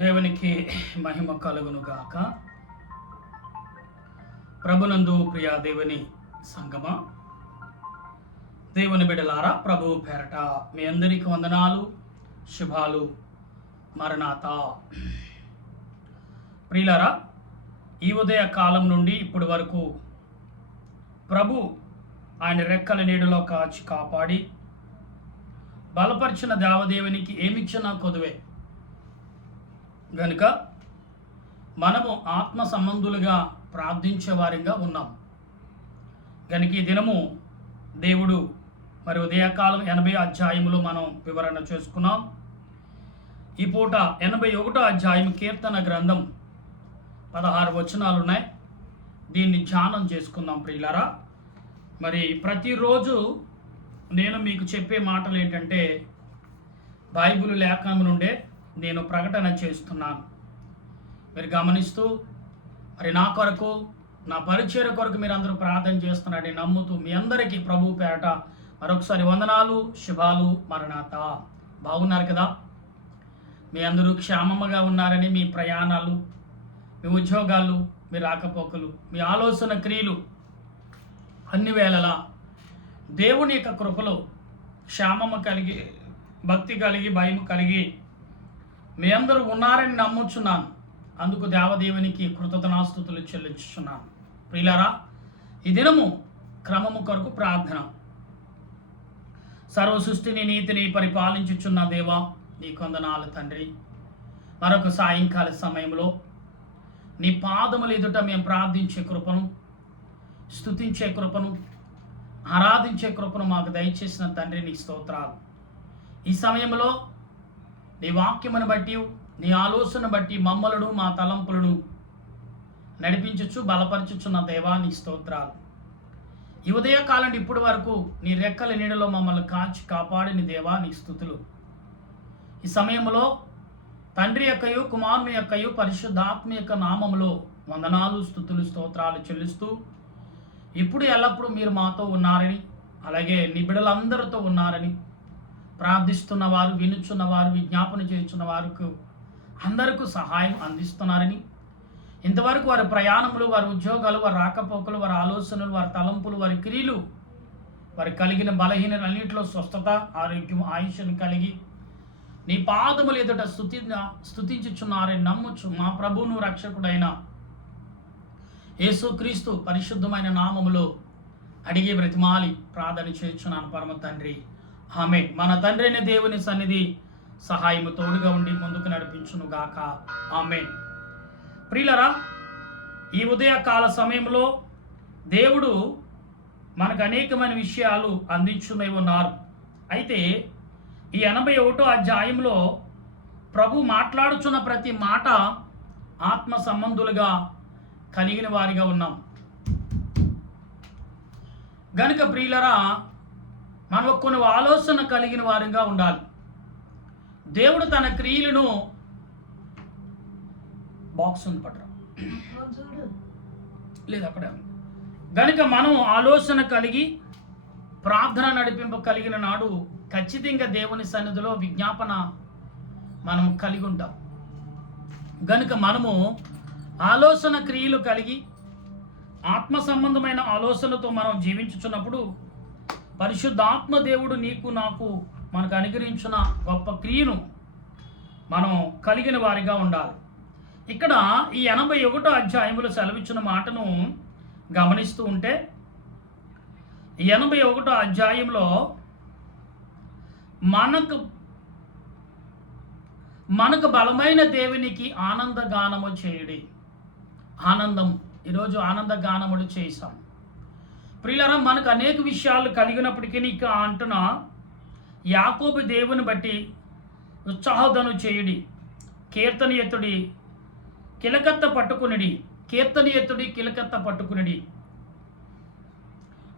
దేవునికి మహిమ కలుగును గాక. ప్రభునందు ప్రియ దేవుని సంగమా, దేవుని బిడ్డలారా, ప్రభువు పేరట మీ అందరికీ వందనాలు, శుభాలు. మరణాత. ప్రియులారా, ఈ ఉదయ కాలం నుండి ఇప్పటి వరకు ప్రభు ఆయన రెక్కల నీడలో కాచి కాపాడి బలపరిచిన దేవదేవునికి ఏమిచ్చినా కొదువే గనుక మనము ఆత్మ సంబంధులుగా ప్రార్థించే వారిగా ఉన్నాం. గనుక ఈ దినము దేవుడు మరి ఉదయకాలం 80 అధ్యాయములు మనం వివరణ చేసుకున్నాం. ఈ పూట 81 అధ్యాయం కీర్తన గ్రంథం 16 వచనాలు ఉన్నాయి. దీన్ని ధ్యానం చేసుకుందాం ప్రియులారా. మరి ప్రతిరోజు నేను మీకు చెప్పే మాటలు ఏంటంటే బైబిల్ లేఖనం నుండే నేను ప్రకటన చేస్తున్నాను. మీరు గమనిస్తూ మరి నా కొరకు, నా పరిచయ కొరకు మీరు అందరూ ప్రార్థన చేస్తున్నారని నమ్ముతూ మీ అందరికీ ప్రభు పేరట మరొకసారి వందనాలు, శుభాలు. మరణాత. బాగున్నారు కదా? మీ అందరూ క్షేమముగా ఉన్నారని, మీ ప్రయాణాలు, మీ ఉద్యోగాలు, మీ రాకపోకలు, మీ ఆలోచన క్రియలు అన్ని వేళలా దేవుని యొక్క కృపలో క్షేమము కలిగి, భక్తి కలిగి, భయం కలిగి మీ అందరూ ఉన్నారని నమ్ముచున్నాను. అందుకు దేవదేవునికి కృతజ్ఞతాస్తుతులు చెల్లించుచున్నాను. ప్రియులారా, ఈ దినము క్రమము కొరకు ప్రార్థన. సర్వ సృష్టిని, నీతిని పరిపాలించుచున్న దేవా, నీ కొందనాలు తండ్రి. మరొక సాయంకాల సమయంలో నీ పాదములు ఎదుట మేము ప్రార్థించే కృపను, స్తుతించే కృపను, ఆరాధించే కృపను మాకు దయచేసిన తండ్రి, నీ స్తోత్రాలు. ఈ సమయంలో నీ వాక్యమును బట్టి, నీ ఆలోచన బట్టి మమ్మలను, మా తలంపులను నడిపించచ్చు, బలపరచుచున్న దేవా, నీ స్తోత్రాలు. ఈ ఉదయకాలం ఇప్పటి వరకు నీ రెక్కల నీడలో మమ్మల్ని కాచి కాపాడిన దేవా, నీ స్తుతులు. ఈ సమయంలో తండ్రి యొక్కయు, కుమారుని యొక్కయు, పరిశుద్ధాత్మ యొక్క నామములో వందనాలు, స్తుతులు, స్తోత్రాలు చెల్లిస్తూ ఇప్పుడు ఎల్లప్పుడూ మీరు మాతో ఉన్నారని, అలాగే నీ బిడ్డలందరితో ఉన్నారని, ప్రార్థిస్తున్న వారు, వినుచున్నవారు, విజ్ఞాపన చేస్తున్న వారికి అందరికీ సహాయం అందిస్తున్నారని, ఇంతవరకు వారి ప్రయాణములు, వారి ఉద్యోగాలు, వారి రాకపోకలు, వారి ఆలోచనలు, వారి తలంపులు, వారి క్రియలు, వారి కలిగిన బలహీనలన్నింటిలో స్వస్థత, ఆరోగ్యం, ఆయుష్ను కలిగి నీ పాదములు ఎదుట స్తుతించుచున్నారని నమ్ముచు మా ప్రభువును రక్షకుడైన యేసుక్రీస్తు పరిశుద్ధమైన నామములో అడిగి బ్రతిమాలి ప్రార్థన చేయుచున్నాను పరమ తండ్రి. ఆమేన్. మన తండ్రి అయిన దేవుని సన్నిధి సహాయము తోడుగా ఉండి ముందుకు నడిపించును గాక. ఆమేన్. ప్రియులరా, ఈ ఉదయకాల సమయంలో దేవుడు మనకు అనేకమైన విషయాలు అందించునే ఉన్నారు. అయితే ఈ 81 అధ్యాయంలో ప్రభు మాట్లాడుచున్న ప్రతి మాట ఆత్మ సంబంధులుగా కలిగిన వారిగా ఉన్నాం. గనుక ప్రియులరా, మనం కొన్ని ఆలోచన కలిగిన వారిగా ఉండాలి. దేవుడు తన క్రియలను బాక్స్ ఉంది పట్టరా లేదు అక్కడ. గనుక మనం ఆలోచన కలిగి ప్రార్థన నడిపింప కలిగిన నాడు ఖచ్చితంగా దేవుని సన్నిధిలో విజ్ఞాపన మనం కలిగి ఉంటాం. గనుక మనము ఆలోచన క్రియలు కలిగి ఆత్మ సంబంధమైన ఆలోచనలతో మనం జీవించుచున్నప్పుడు పరిశుద్ధాత్మ దేవుడు నీకు, నాకు, మనకు అనుగ్రహించిన గొప్ప క్రియను మనం కలిగిన వారిగా ఉండాలి. ఇక్కడ ఈ 81 అధ్యాయములు సెలవిచ్చిన మాటను గమనిస్తూ ఉంటే, ఈ 81 అధ్యాయంలో మనకు బలమైన దేవునికి ఆనందగానము చేయుడి. ఆనందం, ఈరోజు ఆనందగానములు చేశాం. ప్రియులారా, మనకు అనేక విషయాలు కలిగినప్పటికీ ఇక అంటున్న యాకోబు దేవుని బట్టి ఉత్సాహోదను చేయుడి, కీర్తన ఎత్తుడి, కిలకత్త పట్టుకునిడి, కీర్తన ఎత్తుడి, కిలకత్త పట్టుకునిడి,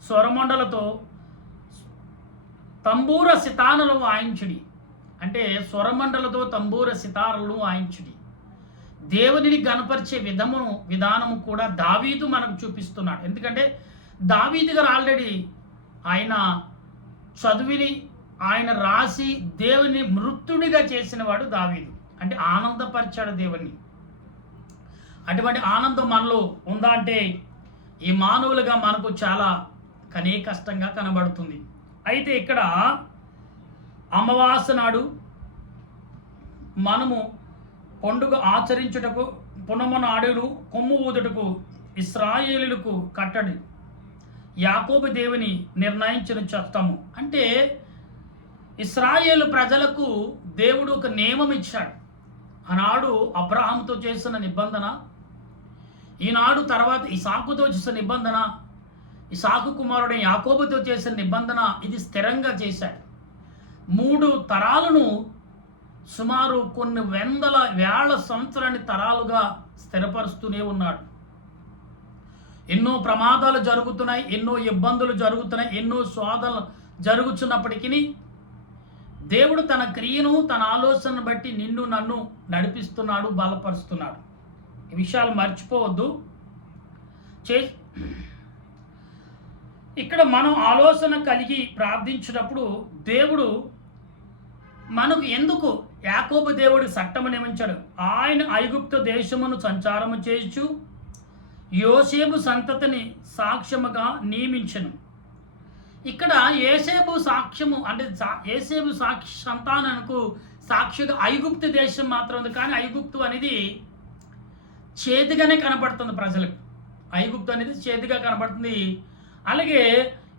స్వరమండలతో తంబూర సితారలు వాయించుడి. అంటే స్వరమండలతో తంబూర సితారలు వాయించుడి. దేవునిని గణపరిచే విధానము కూడా దావీదు మనకు చూపిస్తున్నాడు. ఎందుకంటే దావీదు గారు ఆల్రెడీ ఆయన చదువుని ఆయన రాసి దేవుని మృత్యుడిగా చేసిన వాడు దావీదు. అంటే ఆనందపరిచాడు దేవుణ్ణి. అటువంటి ఆనందం మనలో ఉందా అంటే ఈ మానవులుగా మనకు చాలా కష్టంగా కనబడుతుంది. అయితే ఇక్కడ అమావాస్య నాడు మనము పండుగ ఆచరించుటకు పునమ నాడును కొమ్ము ఊదుటకు ఇశ్రాయేలులకు కట్టడి యాకోబు దేవుని నిర్ణయించిన చట్టము. అంటే ఇశ్రాయేలు ప్రజలకు దేవుడు ఒక నియమం ఇచ్చాడు. ఆనాడు అబ్రహాముతో చేసిన నిబంధన, ఈనాడు తర్వాత ఇసాకుతో చేసిన నిబంధన, ఇసాకు కుమారుడు యాకోబుతో చేసిన నిబంధన, ఇది స్థిరంగా చేశాడు. 3 తరాలను సుమారు కొన్ని వేల సంవత్సరాన్ని తరాలుగా స్థిరపరుస్తూనే ఉన్నాడు. ఎన్నో ప్రమాదాలు జరుగుతున్నాయి, ఎన్నో ఇబ్బందులు జరుగుతున్నాయి, ఎన్నో శోధనలు జరుగుతున్నప్పటికీ దేవుడు తన క్రియను తన ఆలోచనను బట్టి నిన్ను నన్ను నడిపిస్తున్నాడు, బలపరుస్తున్నాడు. ఈ విషయాలు మర్చిపోవద్దు. ఇక్కడ మనం ఆలోచన కలిగి ప్రార్థించినప్పుడు దేవుడు మనకు ఎందుకు యాకోబు దేవుడి చట్టము నియమించాడు. ఆయన ఐగుప్తు దేశమును సంచారము చేయొచ్చు, యోసేపు సంతతిని సాక్ష్యముగా నియమించను. ఇక్కడ యోసేపు సాక్ష్యము అంటే యోసేపు సంతానానికి సాక్షిగా ఐగుప్తు దేశం మాత్రం ఉంది. కానీ ఐగుప్తు అనేది చేదుగానే కనపడుతుంది ప్రజలకు. ఐగుప్తు అనేది చేదుగా కనపడుతుంది. అలాగే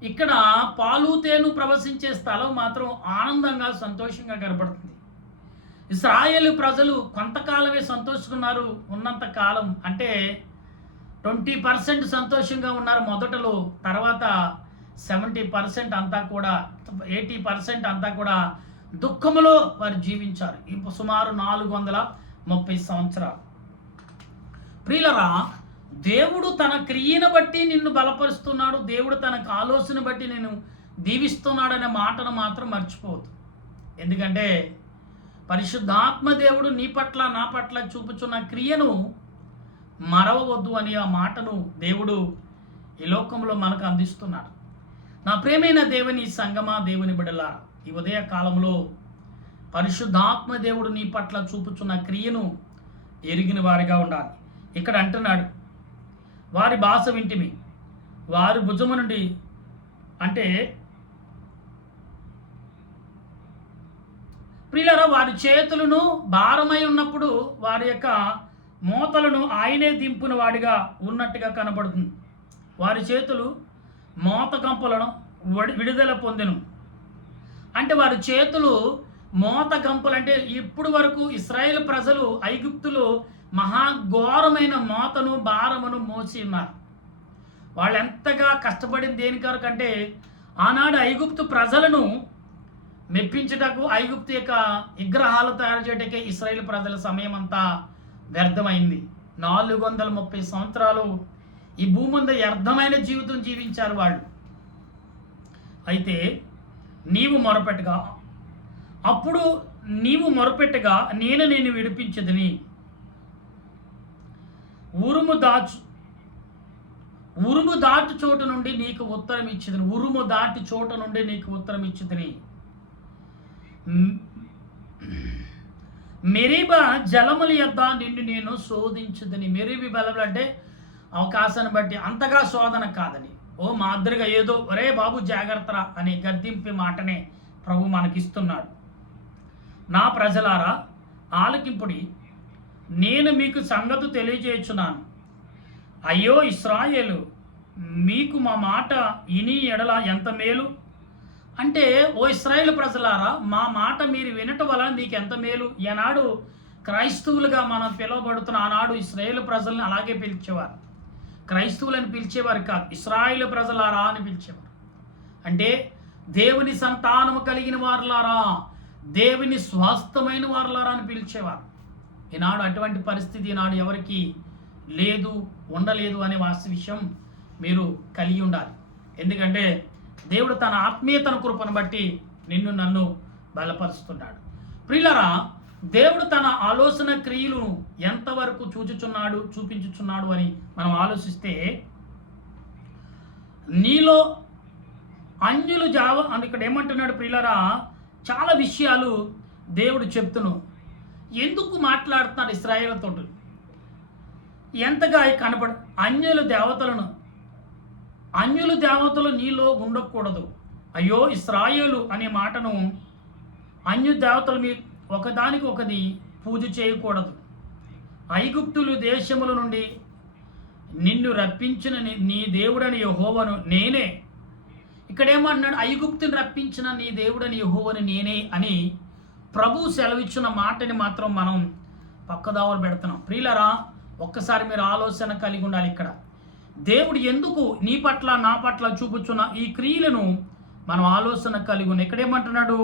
ఇక్కడ పాలు తేను ప్రవశించే స్థలం మాత్రం ఆనందంగా సంతోషంగా కనపడుతుంది. ఇశ్రాయేలు ప్రజలు కొంతకాలమే సంతోషిస్తున్నారు. ఉన్నంత కాలం అంటే 20% సంతోషంగా ఉన్నారు మొదటలో. తర్వాత 70% అంతా కూడా 80% అంతా కూడా దుఃఖములో వారు జీవించారు. ఇప్పుడు సుమారు 430 సంవత్సరాలు. ప్రియులరా, దేవుడు తన క్రియను బట్టి నిన్ను బలపరుస్తున్నాడు, దేవుడు తనకు ఆలోచన బట్టి నేను దీవిస్తున్నాడు అనే మాటను మాత్రం మర్చిపోవద్దు. ఎందుకంటే పరిశుద్ధాత్మ దేవుడు నీ పట్ల నా పట్ల చూపుచున్న క్రియను మరవవద్దు అని ఆ మాటను దేవుడు ఈ లోకంలో మనకు అందిస్తున్నాడు. నా ప్రేమైన దేవుని సంగమా, దేవుని బిడ్డలారా, ఈ ఉదయ కాలంలో పరిశుద్ధాత్మ దేవుడు నీ పట్ల చూపుచున్న క్రియను ఎరిగిన వారిగా ఉండాలి. ఇక్కడ అంటున్నాడు, వారి భాష వింటిమి, వారి భుజము నుండి అంటే ప్రియులారా, వారి చేతులను భారమై ఉన్నప్పుడు వారి యొక్క మోతలను ఆయనే దింపున వాడిగా ఉన్నట్టుగా కనబడుతుంది. వారి చేతులు మోత గంపలను విడుదల పొందెను. అంటే వారి చేతులు మోత గంపలు అంటే ఇప్పుడు వరకు ఇశ్రాయేలు ప్రజలు ఐగుప్తులు మహాఘోరమైన మోతను భారమును మోసి ఉన్నారు. వాళ్ళు ఎంతగా కష్టపడింది దేని కొరకు అంటే ఆనాడు ఐగుప్తు ప్రజలను మెప్పించుటకు, ఐగుప్తు యొక్క విగ్రహాలు తయారు చేయటకే ఇశ్రాయేలు ప్రజల సమయం అంతా వ్యర్థమైంది. 430 సంవత్సరాలు ఈ భూమి మీద వ్యర్థమైన జీవితం జీవించారు వాళ్ళు. అయితే నీవు మొరపెట్టగా, అప్పుడు నీవు మొరపెట్టగా నేను విడిపించదని, ఉరుము దాటి చోటు నుండి నీకు ఉత్తరం ఇచ్చిదని, ఉరుము దాటి చోట నుండి నీకు ఉత్తరం ఇచ్చిదని, మెరీబా జలముల యొద్ద నిన్ను నేను శోధించుదని. మెరీబి బలములు అంటే అవకాశాన్ని బట్టి, అంతగా శోధన కాదని, ఓ మాదిరిగా ఏదో ఒరే బాబు జాగ్రత్త అనే గద్దింపే మాటనే ప్రభు మనకిస్తున్నాడు. నా ప్రజలారా ఆలకింపుడి, నేను మీకు సంగతి తెలియజేయుచున్నాను. అయ్యో ఇశ్రాయేలు, మీకు మా మాట ఇని ఎడల ఎంత మేలు. అంటే ఓ ఇశ్రాయేలు ప్రజలారా, మా మాట మీరు వినటం వలన మీకు ఎంత మేలు. ఈనాడు క్రైస్తవులుగా మనం పిలువబడుతున్న ఆనాడు ఇశ్రాయేలు ప్రజల్ని అలాగే పిలిచేవారు. క్రైస్తవులని పిలిచేవారు కాదు, ఇశ్రాయేలు ప్రజలారా అని పిలిచేవారు. అంటే దేవుని సంతానము కలిగిన వారులారా, దేవుని స్వాస్థమైన వారులారా అని పిలిచేవారు. ఈనాడు అటువంటి పరిస్థితి ఈనాడు ఎవరికి లేదు, ఉండలేదు అనే విషయం మీరు కలిగి ఉండాలి. ఎందుకంటే దేవుడు తన ఆత్మీయతను కృపను బట్టి నిన్ను నన్ను బలపరుస్తున్నాడు. ప్రియులారా, దేవుడు తన ఆలోచన క్రియలు ఎంతవరకు చూపించుచున్నాడు అని మనం ఆలోచిస్తే, నీలో అన్యులు అని ఇక్కడ ఏమంటున్నాడు ప్రియులారా, చాలా విషయాలు దేవుడు చెప్తును. ఎందుకు మాట్లాడుతున్నారు ఇశ్రాయేలుతో? ఎంతగా కనపడ అన్యుల దేవతలు నీలో ఉండకూడదు. అయ్యో ఇశ్రాయేలు అనే మాటను అన్య దేవతలు మీ ఒకదానికి ఒకటి పూజ చేయకూడదు. ఐగుప్తులు దేశముల నుండి నిన్ను రప్పించిన నీ దేవుడని యెహోవాను నేనే. ఇక్కడేమన్నాడు? ఐగుప్తుని రప్పించిన నీ దేవుడని యెహోవాను నేనే అని ప్రభు సెలవిచ్చిన మాటని మాత్రం మనం పక్కదావలు పెడుతున్నాం. ప్రియులరా, ఒక్కసారి మీరు ఆలోచన కలిగి ఉండాలి. ఇక్కడ దేవుడు ఎందుకు నీ పట్ల నా పట్ల చూపుచున్న ఈ క్రియలను మనం ఆలోచన కలిగి ఉన్నాం. ఇక్కడేమంటున్నాడు?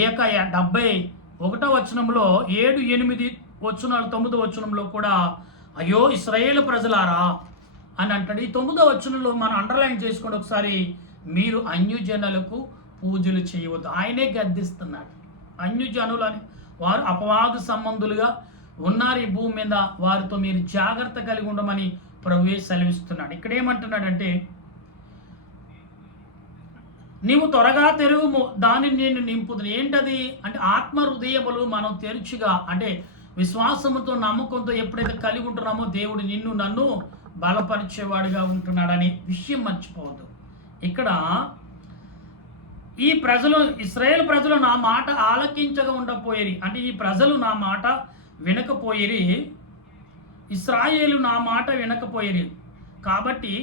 71వ వచనంలో 7, 8 వచనాలు 9వ వచనంలో కూడా అయ్యో ఇశ్రాయేలు ప్రజలారా అని అంటాడు. ఈ 9వ వచనంలో మనం అండర్లైన్ చేసుకోండి ఒకసారి. మీరు అన్యజనులకు పూజలు చేయవద్దు. ఆయనే గద్దిస్తున్నాడు. అన్యజనులని వారు అపవాద సంబంధులుగా ఉన్నారు ఈ భూమి మీద, వారితో మీరు జాగ్రత్త కలిగి ఉండమని ప్రభువే సెలవిస్తున్నాడు. ఇక్కడ ఏమంటున్నాడంటే, నీవు త్వరగా తెరువుము, దానిని నేను నింపుదును. ఏంటది అంటే ఆత్మ హృదయములు మనం తెరుచుగా అంటే విశ్వాసముతో నమ్మకంతో ఎప్పుడైతే కలిగి ఉంటున్నామో దేవుడు నిన్ను నన్ను బలపరిచేవాడుగా ఉంటున్నాడని విషయం మర్చిపోవద్దు. ఇక్కడ ఈ ప్రజలు ఇశ్రాయేలు ప్రజలు నా మాట ఆలకించగా ఉండపోయేరి, అంటే ఈ ప్రజలు నా మాట వినకపోయేరి, ఇశ్రాయేలు నా మాట వినకపోయేరి. కాబట్టి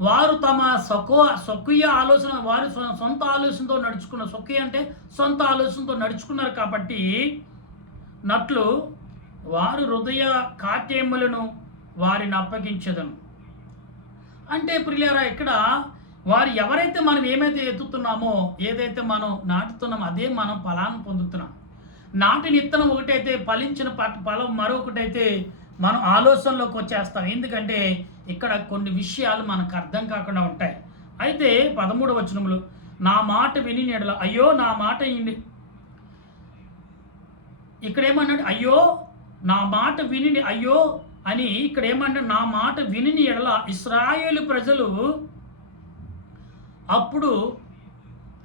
వారు తమ స్వకీయ ఆలోచన, వారు సొంత ఆలోచనతో నడుచుకున్నారు. స్వకీయ అంటే సొంత ఆలోచనతో నడుచుకున్నారు. కాబట్టి నట్లు వారు హృదయ కాఠిన్యములను వారిని అప్పగించదను. అంటే ప్రియులారా, ఇక్కడ వారు ఎవరైతే మనం ఏమైతే ఎత్తుతున్నామో, ఏదైతే మనం నాటుతున్నామో అదే మనం ఫలాన్ని పొందుతున్నాం. నాటిన విత్తనం ఒకటైతే ఫలించిన ఫలం మరొకటైతే మనం ఆలోచనలోకి వచ్చేస్తాం. ఎందుకంటే ఇక్కడ కొన్ని విషయాలు మనకు అర్థం కాకుండా ఉంటాయి. అయితే 13వ వచనంలో నా మాట విని ఎడల, అయ్యో నా మాట విని, ఇక్కడ ఏమన్నాడు? అయ్యో నా మాట విని, అయ్యో అని ఇక్కడ ఏమంటే నా మాట విని ఎడల ఇశ్రాయేలు ప్రజలు అప్పుడు,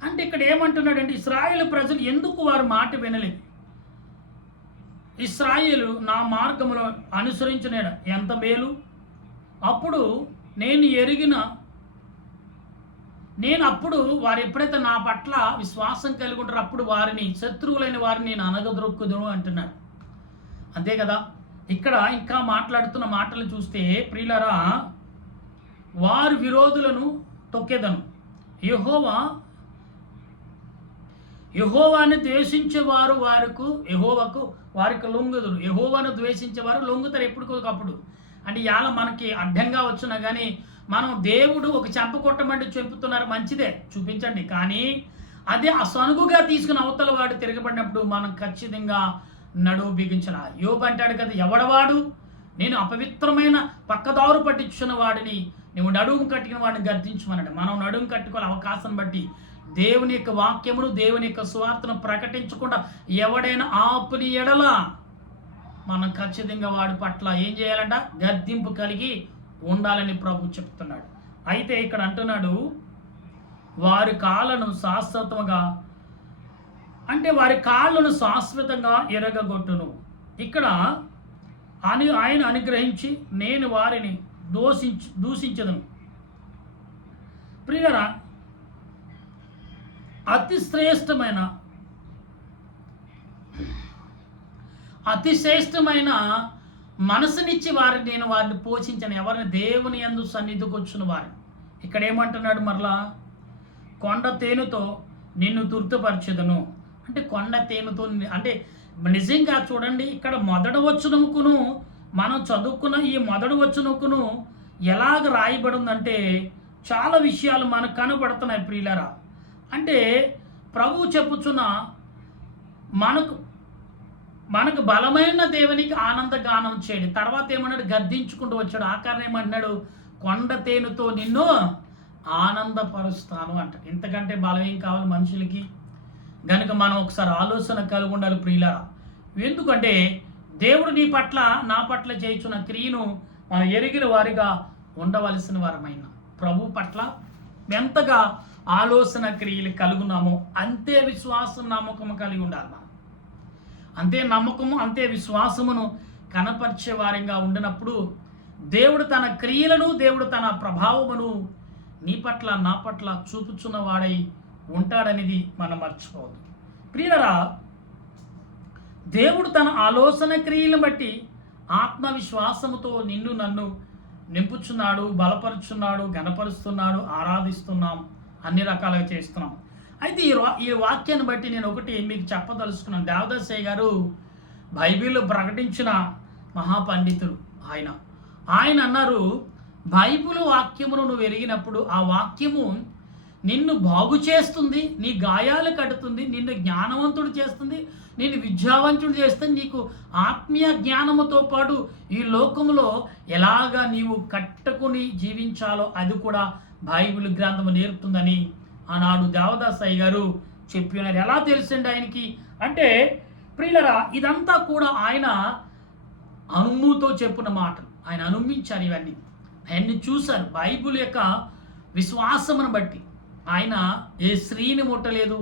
అంటే ఇక్కడ ఏమంటున్నాడంటే ఇశ్రాయేలు ప్రజలు ఎందుకు వారు మాట వినలేదు? ఇశ్రాయేలు నా మార్గములో అనుసరించిన ఎంత మేలు, అప్పుడు అప్పుడు వారు ఎప్పుడైతే నా పట్ల విశ్వాసం కలిగి ఉంటారో అప్పుడు వారిని, శత్రువులైన వారిని నేను అనగదొరుకుదును అంటున్నాడు. అంతే కదా. ఇక్కడ ఇంకా మాట్లాడుతున్న మాటలు చూస్తే ప్రియులరా, వారి విరోధులను తొక్కేదను, యెహోవాను ద్వేషించేవారు వారికి లొంగుదురు. యెహోవాను ద్వేషించేవారు లొంగుతారు ఎప్పటికప్పుడు. అంటే ఇవాళ మనకి అడ్డంగా వచ్చినా కానీ మనం దేవుడు ఒక చెంప కొట్టమంటే చెంపుతున్నారు, మంచిదే చూపించండి. కానీ అదే అసనుగుగా తీసుకుని అవతల వాడు తిరగబడినప్పుడు మనం ఖచ్చితంగా నడువు బిగించాల. యోబు అంటాడు కదా, ఎవడవాడు నేను అపవిత్రమైన పక్కదారు పట్టించిన వాడిని నువ్వు నడుము కట్టిన వాడిని గర్దించమన్నాడు. మనం నడుము కట్టుకోవాలి అవకాశం బట్టి. దేవుని యొక్క వాక్యమును, దేవుని యొక్క సువార్తను ప్రకటించకుండా ఎవడైనా ఆపుని ఎడల మనం ఖచ్చితంగా వాడి పట్ల ఏం చేయాలంట? గర్దింపు కలిగి ఉండాలని ప్రభు చెప్తున్నాడు. అయితే ఇక్కడ అంటున్నాడు వారి కాళ్ళను శాశ్వతంగా, అంటే వారి కాళ్ళను శాశ్వతంగా ఎరగగొట్టును. ఇక్కడ ఆయన అనుగ్రహించి నేను వారిని దూషించదను. ప్రియులారా, అతి శ్రేష్టమైన మనసునిచ్చి నేను వారిని పోషించను. ఎవరిని? దేవుని యందు సన్నిధికి వచ్చిన వారిని. ఇక్కడ ఏమంటున్నాడు మరలా? కొండ తేనెతో నిన్ను తృప్తిపరచెదను. అంటే కొండ తేనెతో, అంటే నిజంగా చూడండి ఇక్కడ మొదటి వచనముకును మనం చదువుకున్న ఈ మొదటి వచనముకును ఎలాగ రాయబడిందంటే చాలా విషయాలు మనకు కనబడుతున్నాయి ప్రియులారా. అంటే ప్రభువు చెప్పుచున్న మనకు బలమైన దేవునికి ఆనందగానం చేయండి. తర్వాత ఏమన్నాడు? గద్దించుకుంటూ వచ్చాడు. ఆకారం ఏమంటున్నాడు? కొండ తేనెతో నిన్ను ఆనందపరుస్తాను అంట. ఇంతకంటే బలం ఏం కావాలి మనుషులకి? కనుక మనం ఒకసారి ఆలోచన కలిగి ఉండాలి ప్రియులారా. ఎందుకంటే దేవుడు నీ పట్ల నా పట్ల చేయుచున్న క్రియను మనం ఎరిగిన వారిగా ఉండవలసిన వారమైన ప్రభు పట్ల ఎంతగా ఆలోచన క్రియలు కలుగున్నామో అంతే విశ్వాసం నమ్మకము కలిగి ఉండాలి మనం. అంతే నమ్మకము అంతే విశ్వాసమును కనపరిచే వారంగా ఉండినప్పుడు దేవుడు తన క్రియలను దేవుడు తన ప్రభావమును నీ పట్ల నా పట్ల చూపుచున్న వాడై ఉంటాడనేది మనం మర్చిపోవద్దు. ప్రియులరా, దేవుడు తన ఆలోచన క్రియలను బట్టి ఆత్మవిశ్వాసముతో నిన్ను నన్ను నింపుచున్నాడు, బలపరుచున్నాడు, గణపరుస్తున్నాడు, ఆరాధిస్తున్నాం, అన్ని రకాలుగా చేస్తున్నాం. అయితే ఈ వాక్యాన్ని బట్టి నేను ఒకటి మీకు చెప్పదలుచుకున్నాను. దేవదాసయ్య గారు బైబిల్ ప్రకటించిన మహాపండితుడు ఆయన అన్నారు, బైబిల్ వాక్యమును నువ్వు ఎరిగినప్పుడు ఆ వాక్యము నిన్ను బాగు చేస్తుంది, నీ గాయాలు కడుతుంది, నిన్ను జ్ఞానవంతుడు చేస్తుంది, నిన్ను విద్యావంతుడు చేస్తుంది, నీకు ఆత్మీయ జ్ఞానముతో పాటు ఈ లోకంలో ఎలాగా నీవు కట్టుకుని జీవించాలో అది కూడా బైబిల్ గ్రంథము నేర్పుతుందని ఆనాడు దేవదాసయ్య గారు చెప్పినారు. ఎలా తెలిసిండి ఆయనకి అంటే, ప్రియులరా, ఇదంతా కూడా ఆయన అనుభూతో చెప్పిన మాటలు. ఆయన అనుమించారు, ఇవన్నీ ఆయన్ని చూశారు. బైబిల్ యొక్క విశ్వాసమును బట్టి ఆయన ఏ స్త్రీని ముట్టలేదు,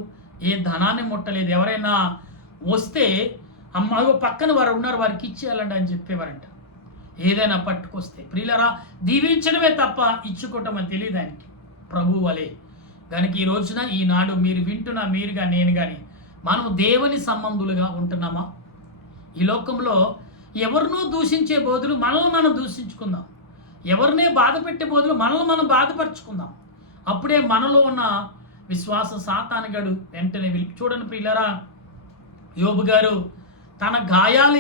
ఏ ధనాన్ని ముట్టలేదు. ఎవరైనా వస్తే అమ్మగో పక్కన వారు ఉన్నారు, వారికి ఇచ్చేయాలండి అని చెప్పేవారంట. ఏదైనా పట్టుకొస్తే ప్రియులరా, దీవించడమే తప్ప ఇచ్చుకోవటం అని తెలియదు ఆయనకి, ప్రభు వలే. కనుక ఈ రోజున ఈనాడు మీరు వింటున్నా, మీరుగా నేను కానీ మనం దేవుని సంబంధులుగా ఉంటున్నామా? ఈ లోకంలో ఎవరినో దూషించే బదులు మనల్ని మనం దూషించుకుందాం, ఎవరినే బాధ పెట్టే బదులు మనల్ని మనం బాధపరుచుకుందాం. అప్పుడే మనలో ఉన్న విశ్వాస సాతానుగాడు వెంటనే చూడండి ప్రియులరా, యోబు గారు తన గాయాలు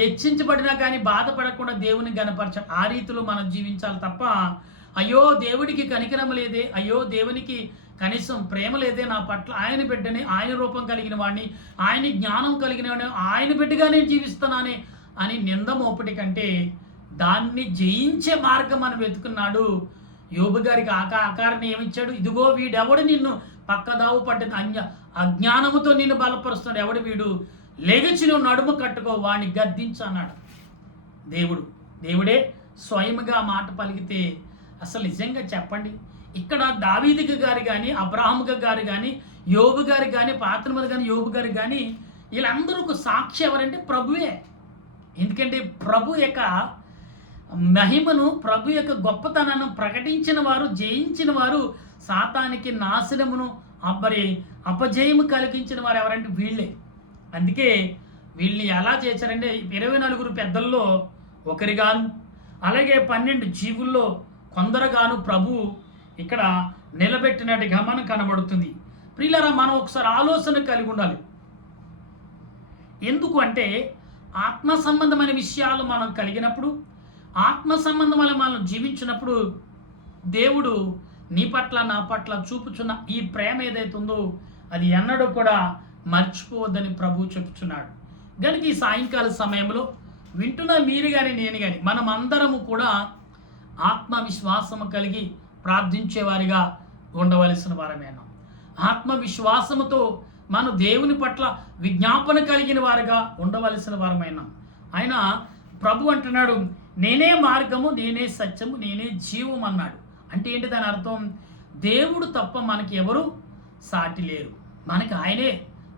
హెచ్చించబడినా కానీ బాధపడకుండా దేవుని గణపరచాలి. ఆ రీతిలో మనం జీవించాలి తప్ప, అయ్యో దేవుడికి కనికరం లేదే, అయ్యో దేవునికి కనీసం ప్రేమ లేదే నా పట్ల, ఆయన బిడ్డని, ఆయన రూపం కలిగిన వాడిని, ఆయన జ్ఞానం కలిగిన వాడిని, ఆయన బిడ్డగానే జీవిస్తున్నానే అని నింద మోపటి కంటే దాన్ని జయించే మార్గం అని వెతుకున్నాడు. యోబు గారికి ఆకారాన్ని ఏమిచ్చాడు? ఇదిగో వీడెవడు నిన్ను పక్కదావు పడ్డ అజ్ఞానముతో నిన్ను బలపరుస్తున్నాడు, ఎవడు వీడు, లేగచి నువ్వు నడుము కట్టుకో, వాడిని గద్దించు అన్నాడు. దేవుడే స్వయముగా మాట పలికితే అసలు నిజంగా చెప్పండి, ఇక్కడ దావీదు గారు కానీ, అబ్రాహాము గారు కానీ, యోబు గారు కానీ, పాత్రమది కానీ, యోబు గారు కానీ, వీళ్ళందరూ సాక్షి ఎవరంటే ప్రభువే. ఎందుకంటే ప్రభు యొక్క మహిమను, ప్రభు యొక్క గొప్పతనాన్ని ప్రకటించిన వారు, జయించిన వారు, సాతానికి నాశనమును అపజయము కలిగించిన వారు ఎవరంటే వీళ్ళే. అందుకే వీళ్ళని ఎలా చేశారంటే 24 పెద్దల్లో ఒకరిగాను, అలాగే 12 జీవుల్లో కొందరుగాను ప్రభు ఇక్కడ నిలబెట్టినట్టుగా మనకు కనబడుతుంది. ప్రియులారా, మనం ఒకసారి ఆలోచన కలిగి ఉండాలి. ఎందుకు అంటే ఆత్మ సంబంధమైన విషయాలు మనం కలిగినప్పుడు, ఆత్మ సంబంధమైన మనం జీవించినప్పుడు దేవుడు నీ పట్ల నా పట్ల చూపుచున్న ఈ ప్రేమ ఏదైతే ఉందో అది ఎన్నడూ కూడా మర్చిపోవద్దని ప్రభు చెప్పుచున్నాడు. కనుక ఈ సాయంకాల సమయంలో వింటున్న మీరు కానీ నేను కానీ మనం అందరము కూడా ఆత్మవిశ్వాసము కలిగి ప్రార్థించేవారిగా ఉండవలసిన వారమేనా. ఆత్మవిశ్వాసముతో మనం దేవుని పట్ల విజ్ఞాపన కలిగిన వారిగా ఉండవలసిన వారమైనా. ఆయన ప్రభు అంటున్నాడు, నేనే మార్గము, నేనే సత్యము, నేనే జీవం అన్నాడు. అంటే ఏంటి దాని అర్థం? దేవుడు తప్ప మనకి ఎవరు సాటి లేరు.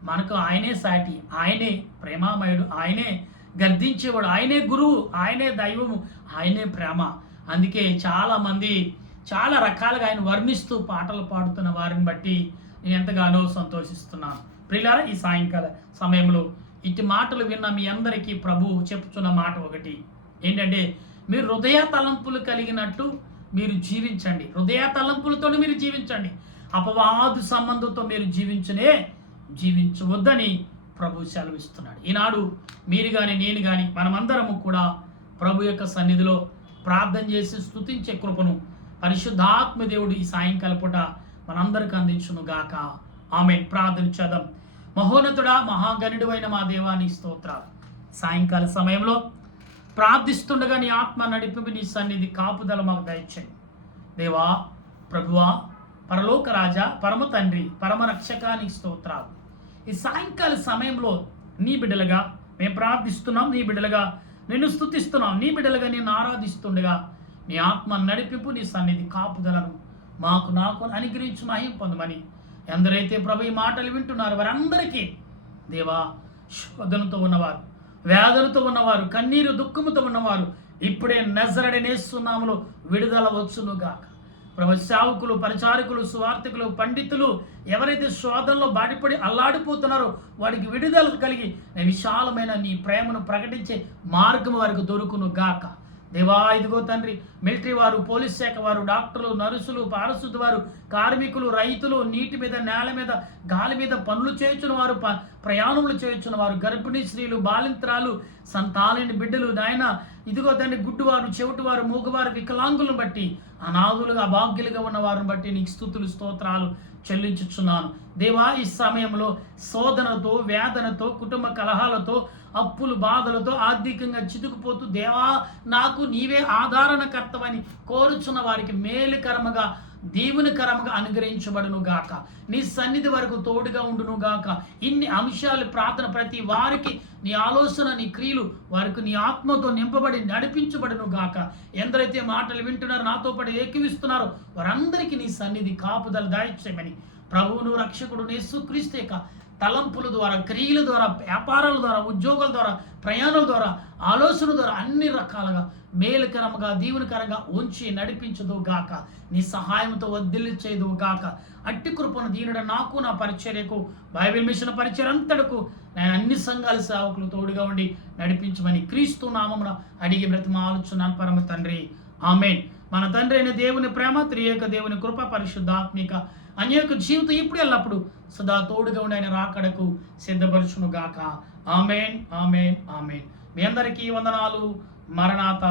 మనకు ఆయనే సాటి, ఆయనే ప్రేమామయుడు, ఆయనే గర్దించేవాడు, ఆయనే గురువు, ఆయనే దైవము, ఆయనే ప్రేమ. అందుకే చాలామంది చాలా రకాలుగా ఆయన వర్ణిస్తూ పాటలు పాడుతున్న వారిని బట్టి నేను ఎంతగానో సంతోషిస్తున్నాను. ప్రియులారా, ఈ సాయంకాల సమయంలో ఇటు మాటలు విన్న మీ అందరికీ ప్రభు చెప్పుతున్న మాట ఒకటి ఏంటంటే, మీరు హృదయ తలంపులు కలిగినట్టు మీరు జీవించండి. హృదయ తలంపులతో మీరు జీవించండి. అపవాదు సంబంధంతో మీరు జీవించవద్దని ప్రభు సెలవిస్తున్నాడు. ఈనాడు మీరు కానీ నేను కానీ మనమందరము కూడా ప్రభు యొక్క సన్నిధిలో ప్రార్థన చేసి స్తుతించే కృపను పరిశుద్ధాత్మ దేవుడు ఈ సాయంకాల పూట మనందరికి అందించును గాక. ఆమేన్. ప్రార్థన చేద్దాం. మహోన్నతుడా, మహాగణుడు అయిన మా దేవాని స్తోత్రాలు. సాయంకాల సమయంలో ప్రార్థిస్తుండగా నీ ఆత్మ నడిపి నీ సన్నిధి కాపుదల మాకు దయచేయండి. దేవా, ప్రభువా, పరలోక రాజా, పరమ తండ్రి, పరమ రక్షకాని స్తోత్రాలు. ఈ సాయంకాల సమయంలో నీ బిడ్డలుగా మేము ప్రార్థిస్తున్నాం, నీ బిడ్డలుగా నిన్ను స్తుతిస్తున్నాం, నీ బిడ్డలుగా నేను ఆరాధిస్తుండగా నీ ఆత్మ నడిపింపు, నీ సన్నిధి కాపుదలను నాకు అనుగ్రహించి మహిమ పొందమని ఎందరైతే ప్రభు ఈ మాటలు వింటున్నారో వారందరికీ దేవా, శోధనతో ఉన్నవారు, వ్యాధులతో ఉన్నవారు, కన్నీరు దుఃఖముతో ఉన్నవారు ఇప్పుడే నజరేయుడైన యేసు నామములో విడుదల వచ్చునుగాక. ప్రభు సేవకులు, పరిచారకులు, సువార్థికులు, పండితులు ఎవరైతే శోధనలో బాడిపడి అల్లాడిపోతున్నారో వారికి విడుదల కలిగి విశాలమైన నీ ప్రేమను ప్రకటించే మార్గం వారికి దొరుకును గాక. దేవా, ఇదిగో తండ్రి, మిలిటరీ వారు, పోలీస్ శాఖ వారు, డాక్టర్లు, నర్సులు, పారిశుద్ధ వారు, కార్మికులు, రైతులు, నీటి మీద, నేల మీద, గాలి మీద పనులు చేయుచున్న వారు, ప్రయాణములు చేయుచున్న వారు, గర్భిణీ స్త్రీలు, బాలింత్రాలు, సంతానలేని బిడ్డలు, నాయన ఇదిగో తండ్రి, గుడ్డువారు, చెవిటివారు, మూగవారు, వికలాంగులను బట్టి, అనాథులుగా, అభాగ్యులుగా ఉన్న వారిని బట్టి నీకు స్తుతులు, స్తోత్రాలు చెల్లించుచున్నాను. దేవా, ఈ సమయంలో శోధనతో, వేదనతో, కుటుంబ కలహాలతో, అప్పులు, బాధలతో, ఆర్థికంగా చితుకుపోతూ దేవా నాకు నీవే ఆధారణకర్తవని కోరుచున్న వారికి మేలుకరముగా, దీవునికరముగా అనుగ్రహించబడును గాక. నీ సన్నిధి వరకు తోడుగా ఉండును గాక. ఇన్ని అంశాలు ప్రార్థన ప్రతి వారికి నీ ఆలోచన, నీ క్రియలు వారికి నీ ఆత్మతో నింపబడి నడిపించబడును గాక. ఎందరైతే మాటలు వింటున్నారో, నాతో పాటు ఏకీవిస్తున్నారో వారందరికీ నీ సన్నిధి కాపుదల దయచేయమని ప్రభువును, రక్షకుడు యేసుక్రీస్తు యొక్క తలంపుల ద్వారా, క్రియల ద్వారా, వ్యాపారాల ద్వారా, ఉద్యోగాల ద్వారా, ప్రయాణాల ద్వారా, ఆలోచన ద్వారా అన్ని రకాలుగా మేలుకరంగా, దీవునికరంగా ఉంచి నడిపించదు గాక. నీ సహాయంతో వర్ధిల్లు చేయదు గాక. అట్టి కృపను దీనుడు నాకు, నా పరిచర్యకు, బైబిల్ మిషన్ పరిచర్య అంతటకు నేను అన్ని సంఘాల సేవకులు తోడుగా ఉండి నడిపించమని క్రీస్తు నామమున అడిగి బ్రతిమాలుచున్నాను పరమ తండ్రి, ఆమేన్. మన తండ్రి అయిన దేవుని ప్రేమ, త్రియేక దేవుని కృప, పరిశుద్ధాత్మిక అనేక జీవితం ఇప్పుడు ఎల్లప్పుడు సదా తోడుగా ఉండి ఆయన రాకడకు సిద్ధపరచును గాక. ఆమేన్, ఆమేన్, ఆమేన్. మీ అందరికీ వందనాలు. మరణాత.